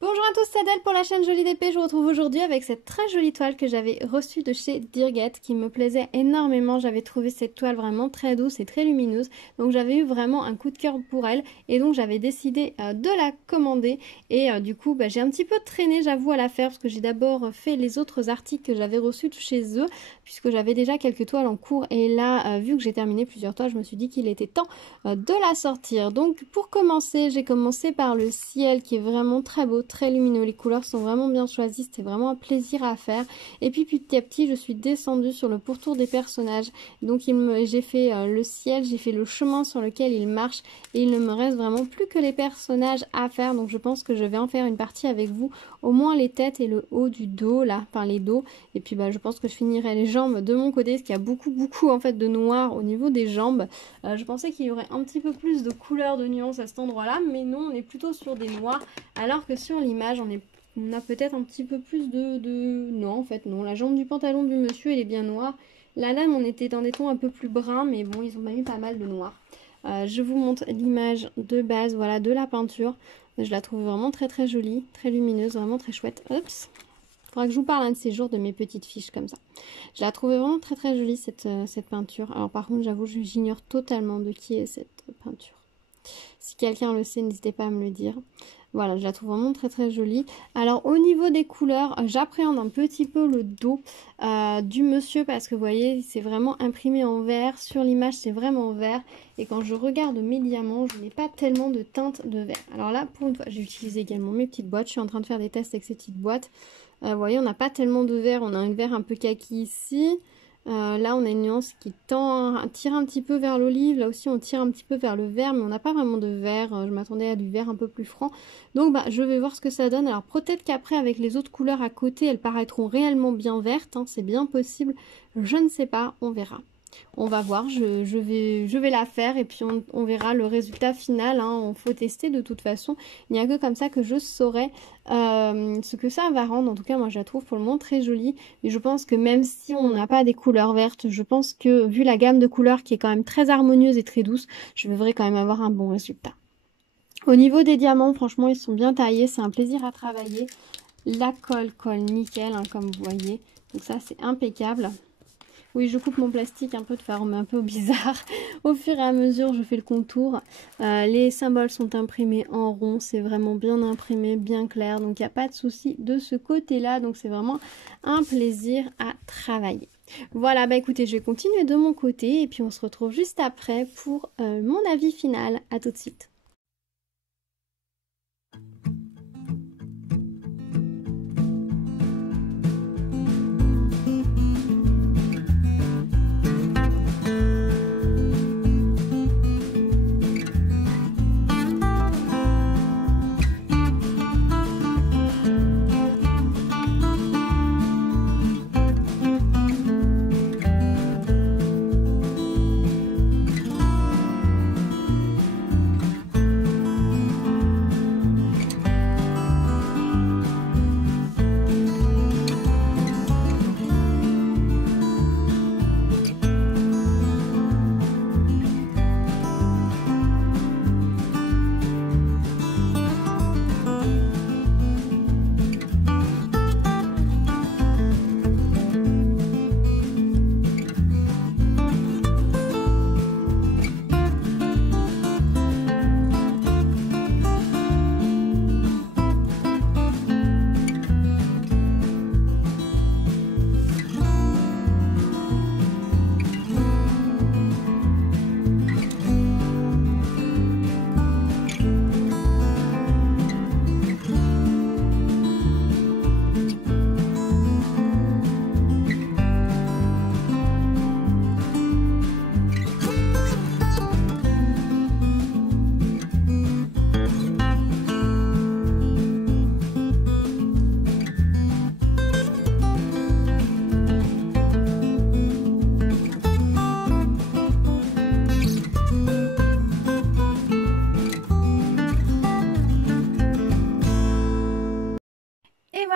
Bonjour à tous, c'est Adèle pour la chaîne Jolie d'épée. Je vous retrouve aujourd'hui avec cette très jolie toile que j'avais reçue de chez Dirget qui me plaisait énormément. J'avais trouvé cette toile vraiment très douce et très lumineuse. Donc j'avais eu vraiment un coup de cœur pour elle et donc j'avais décidé de la commander. Et du coup j'ai un petit peu traîné, j'avoue, à la faire parce que j'ai d'abord fait les autres articles que j'avais reçus de chez eux puisque j'avais déjà quelques toiles en cours. Et là, vu que j'ai terminé plusieurs toiles, je me suis dit qu'il était temps de la sortir. Donc pour commencer, j'ai commencé par le ciel qui est vraiment très beau, très lumineux, les couleurs sont vraiment bien choisies, c'était vraiment un plaisir à faire. Et puis petit à petit je suis descendue sur le pourtour des personnages, donc j'ai fait le ciel, j'ai fait le chemin sur lequel ils marchent et il ne me reste vraiment plus que les personnages à faire. Donc je pense que je vais en faire une partie avec vous, au moins les têtes et le haut du dos là, enfin les dos, et puis je pense que je finirai les jambes de mon côté parce qu'il y a beaucoup en fait de noir au niveau des jambes. Je pensais qu'il y aurait un petit peu plus de couleurs, de nuances à cet endroit là, mais non, on est plutôt sur des noirs alors que sur l'image on a peut-être un petit peu plus non en fait non, la jambe du pantalon du monsieur elle est bien noire, la lame on était dans des tons un peu plus bruns, mais bon ils ont mis pas mal de noir. Je vous montre l'image de base, voilà, de la peinture. Je la trouve vraiment très jolie, très lumineuse, vraiment très chouette. Oups, faudra que je vous parle un de ces jours de mes petites fiches comme ça. Je la trouve vraiment très jolie cette peinture. Alors par contre j'avoue j'ignore totalement de qui est cette peinture. Si quelqu'un le sait, n'hésitez pas à me le dire. Voilà, je la trouve vraiment très jolie. Alors au niveau des couleurs, j'appréhende un petit peu le dos du monsieur parce que vous voyez, c'est vraiment imprimé en vert. Sur l'image, c'est vraiment vert. Et quand je regarde mes diamants, je n'ai pas tellement de teinte de vert. Alors là, pour une fois, j'ai utilisé également mes petites boîtes. Je suis en train de faire des tests avec ces petites boîtes. Vous voyez, on n'a pas tellement de vert. On a un vert un peu kaki ici. Là on a une nuance qui tire un petit peu vers l'olive, là aussi on tire un petit peu vers le vert, mais on n'a pas vraiment de vert. Je m'attendais à du vert un peu plus franc, donc je vais voir ce que ça donne. Alors peut-être qu'après avec les autres couleurs à côté elles paraîtront réellement bien vertes, hein, c'est bien possible, je ne sais pas, on verra. On va voir, je vais la faire et puis on verra le résultat final, hein. On faut tester de toute façon. Il n'y a que comme ça que je saurai ce que ça va rendre. En tout cas, moi je la trouve pour le moment très jolie. Et je pense que même si on n'a pas des couleurs vertes, je pense que vu la gamme de couleurs qui est quand même très harmonieuse et très douce, je devrais quand même avoir un bon résultat. Au niveau des diamants, franchement, ils sont bien taillés. C'est un plaisir à travailler. La colle nickel, hein, comme vous voyez. Donc ça, c'est impeccable. Oui, je coupe mon plastique un peu de forme un peu bizarre. Au fur et à mesure, je fais le contour. Les symboles sont imprimés en rond. C'est vraiment bien imprimé, bien clair. Donc, il n'y a pas de souci de ce côté-là. Donc, c'est vraiment un plaisir à travailler. Voilà, écoutez, je vais continuer de mon côté. Et puis, on se retrouve juste après pour mon avis final. À tout de suite.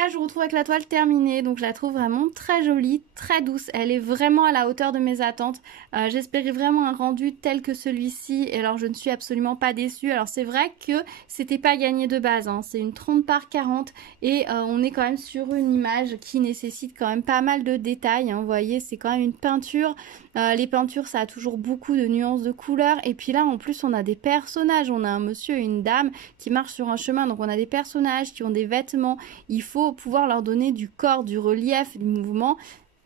voilà, je vous retrouve avec la toile terminée, donc je la trouve vraiment très jolie, très douce, elle est vraiment à la hauteur de mes attentes. J'espérais vraiment un rendu tel que celui-ci, et alors je ne suis absolument pas déçue. Alors c'est vrai que c'était pas gagné de base, hein. C'est une 30 par 40 et on est quand même sur une image qui nécessite quand même pas mal de détails, hein. Vous voyez, c'est quand même une peinture. Les peintures, ça a toujours beaucoup de nuances de couleurs, et puis là en plus on a des personnages, on a un monsieur et une dame qui marchent sur un chemin, donc on a des personnages qui ont des vêtements. Il faut pouvoir leur donner du corps, du relief, du mouvement.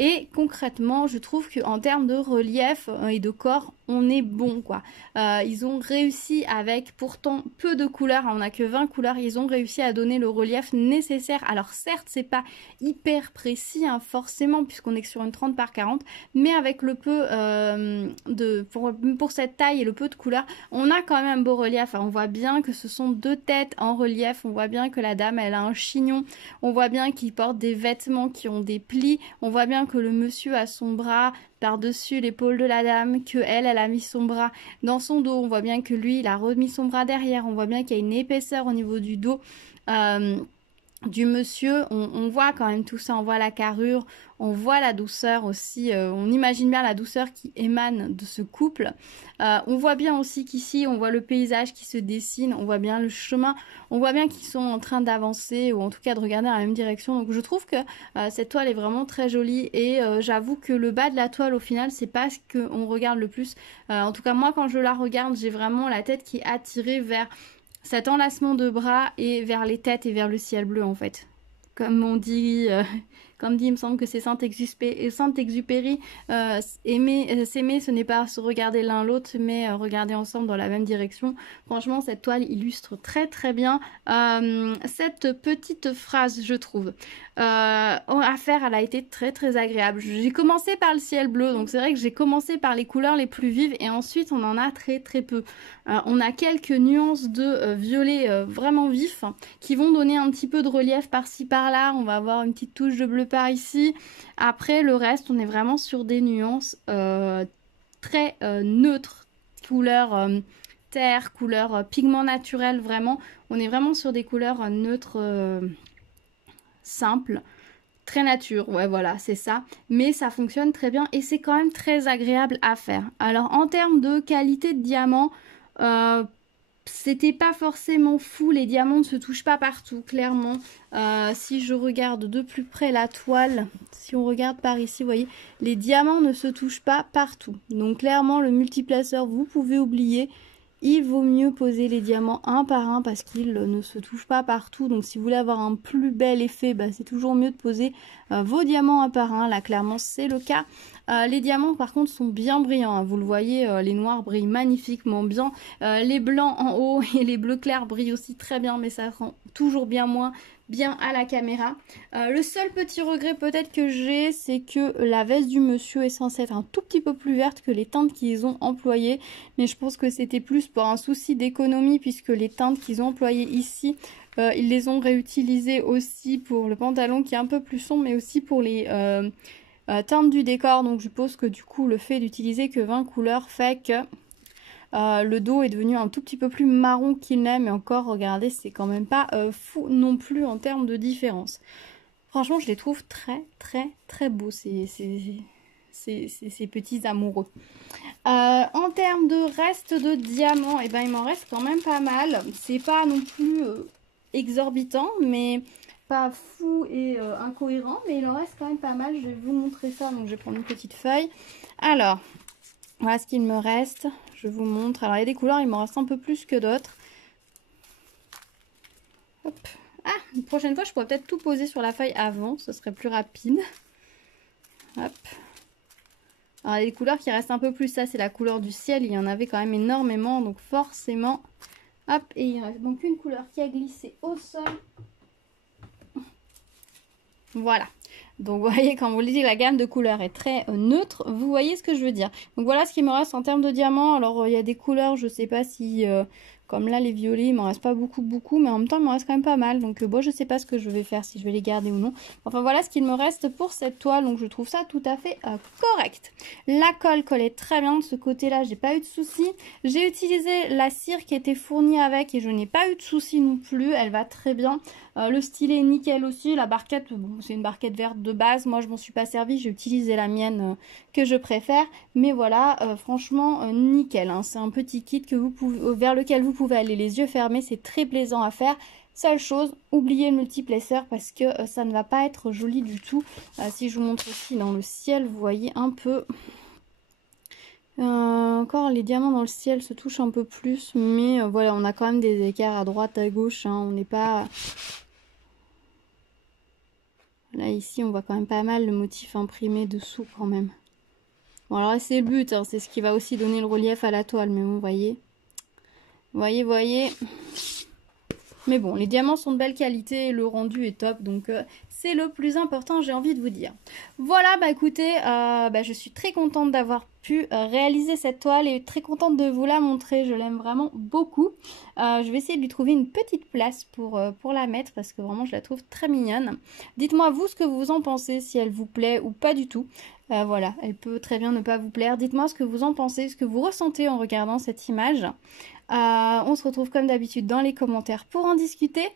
Et concrètement, je trouve qu'en termes de relief et de corps, on est bon, quoi. Ils ont réussi avec pourtant peu de couleurs, hein, on n'a que 20 couleurs, ils ont réussi à donner le relief nécessaire. Alors certes, c'est pas hyper précis, hein, forcément, puisqu'on est sur une 30 par 40, mais avec le peu pour cette taille et le peu de couleurs, on a quand même un beau relief. On voit bien que ce sont deux têtes en relief, on voit bien que la dame, elle a un chignon, on voit bien qu'il porte des vêtements qui ont des plis, on voit bien que le monsieur a son bras par-dessus l'épaule de la dame, que elle a mis son bras dans son dos, on voit bien que lui, il a remis son bras derrière, on voit bien qu'il y a une épaisseur au niveau du dos du monsieur, on voit quand même tout ça, on voit la carrure, on voit la douceur aussi, on imagine bien la douceur qui émane de ce couple. On voit bien aussi qu'ici, on voit le paysage qui se dessine, on voit bien le chemin, on voit bien qu'ils sont en train d'avancer ou en tout cas de regarder dans la même direction. Donc je trouve que cette toile est vraiment très jolie et j'avoue que le bas de la toile au final, c'est pas ce qu'on regarde le plus. En tout cas moi quand je la regarde, j'ai vraiment la tête qui est attirée vers cet enlacement de bras et vers les têtes et vers le ciel bleu en fait. Comme on dit, il me semble que c'est Saint-Exupéry, s'aimer ce n'est pas se regarder l'un l'autre mais regarder ensemble dans la même direction. Franchement cette toile illustre très très bien cette petite phrase je trouve. À faire, elle a été très très agréable. J'ai commencé par le ciel bleu, donc c'est vrai que j'ai commencé par les couleurs les plus vives et ensuite on en a très très peu. On a quelques nuances de violet vraiment vif qui vont donner un petit peu de relief par-ci par-là. On va avoir une petite touche de bleu par ici. Après le reste, on est vraiment sur des nuances très neutres, couleur terre, couleur pigment naturel, vraiment. On est vraiment sur des couleurs neutres simple, très nature, ouais voilà c'est ça, mais ça fonctionne très bien et c'est quand même très agréable à faire. Alors en termes de qualité de diamant, c'était pas forcément fou, les diamants ne se touchent pas partout, clairement. Si je regarde de plus près la toile, si on regarde par ici, vous voyez, les diamants ne se touchent pas partout. Donc clairement le multiplaceur, vous pouvez oublier. Il vaut mieux poser les diamants un par un parce qu'ils ne se touchent pas partout. Donc si vous voulez avoir un plus bel effet, bah, c'est toujours mieux de poser vos diamants un par un. Là clairement c'est le cas. Les diamants par contre sont bien brillants, hein. Vous le voyez, les noirs brillent magnifiquement bien. Les blancs en haut et les bleus clairs brillent aussi très bien, mais ça rend toujours bien moins bien à la caméra. Le seul petit regret peut-être que j'ai, c'est que la veste du monsieur est censée être un tout petit peu plus verte que les teintes qu'ils ont employées, mais je pense que c'était plus pour un souci d'économie puisque les teintes qu'ils ont employées ici, ils les ont réutilisées aussi pour le pantalon qui est un peu plus sombre, mais aussi pour les teintes du décor. Donc je suppose que du coup le fait d'utiliser que 20 couleurs fait que le dos est devenu un tout petit peu plus marron qu'il n'est, mais encore, regardez, c'est quand même pas fou non plus en termes de différence. Franchement, je les trouve très, très, très beaux, ces petits amoureux. En termes de reste de diamants, eh ben, il m'en reste quand même pas mal. C'est pas non plus exorbitant, mais pas fou et incohérent, mais il en reste quand même pas mal. Je vais vous montrer ça, donc je vais prendre une petite feuille. Alors, voilà ce qu'il me reste. Je vous montre. Alors, il y a des couleurs, il m'en reste un peu plus que d'autres. Hop. Ah, une prochaine fois, je pourrais peut-être tout poser sur la feuille avant. Ce serait plus rapide. Hop. Alors, il y a des couleurs qui restent un peu plus. Ça, c'est la couleur du ciel. Il y en avait quand même énormément. Donc, forcément. Hop. Et il reste donc une couleur qui a glissé au sol. Voilà. Donc vous voyez, quand vous le dites, la gamme de couleurs est très neutre. Vous voyez ce que je veux dire. Donc voilà ce qui me reste en termes de diamants. Alors il y a des couleurs, je sais pas si Comme là les violets, il m'en reste pas beaucoup, mais en même temps il m'en reste quand même pas mal. Donc bon, je sais pas ce que je vais faire, si je vais les garder ou non. Enfin voilà ce qu'il me reste pour cette toile, donc je trouve ça tout à fait correct. La colle collait très bien de ce côté-là, j'ai pas eu de soucis. J'ai utilisé la cire qui était fournie avec et je n'ai pas eu de soucis non plus, elle va très bien. Le stylet nickel aussi, la barquette, bon, c'est une barquette verte de base, moi je m'en suis pas servie, j'ai utilisé la mienne que je préfère, mais voilà, franchement nickel, hein. C'est un petit kit que vous pouvez, vers lequel vous pouvez aller les yeux fermés, c'est très plaisant à faire. Seule chose, oubliez le multiplaceur parce que ça ne va pas être joli du tout. Si je vous montre aussi dans le ciel, vous voyez un peu... encore les diamants dans le ciel se touchent un peu plus, mais voilà, on a quand même des écarts à droite, à gauche, hein, on n'est pas... Là, ici, on voit quand même pas mal le motif imprimé dessous quand même. Bon, alors là, c'est le but, hein, c'est ce qui va aussi donner le relief à la toile, mais bon, voyez. Voyez. Mais bon, les diamants sont de belle qualité, le rendu est top, donc c'est le plus important, j'ai envie de vous dire. Voilà, bah écoutez, je suis très contente d'avoir pu réaliser cette toile et très contente de vous la montrer, je l'aime vraiment beaucoup. Je vais essayer de lui trouver une petite place pour la mettre parce que vraiment je la trouve très mignonne. Dites-moi vous ce que vous en pensez, si elle vous plaît ou pas du tout. Voilà, elle peut très bien ne pas vous plaire. Dites-moi ce que vous en pensez, ce que vous ressentez en regardant cette image. On se retrouve comme d'habitude dans les commentaires pour en discuter.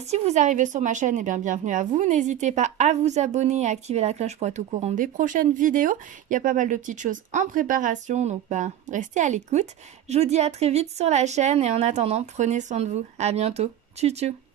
Si vous arrivez sur ma chaîne, eh bien bienvenue à vous. N'hésitez pas à vous abonner et à activer la cloche pour être au courant des prochaines vidéos. Il y a pas mal de petites choses en préparation, donc restez à l'écoute. Je vous dis à très vite sur la chaîne et en attendant, prenez soin de vous. À bientôt. Tchou tchou.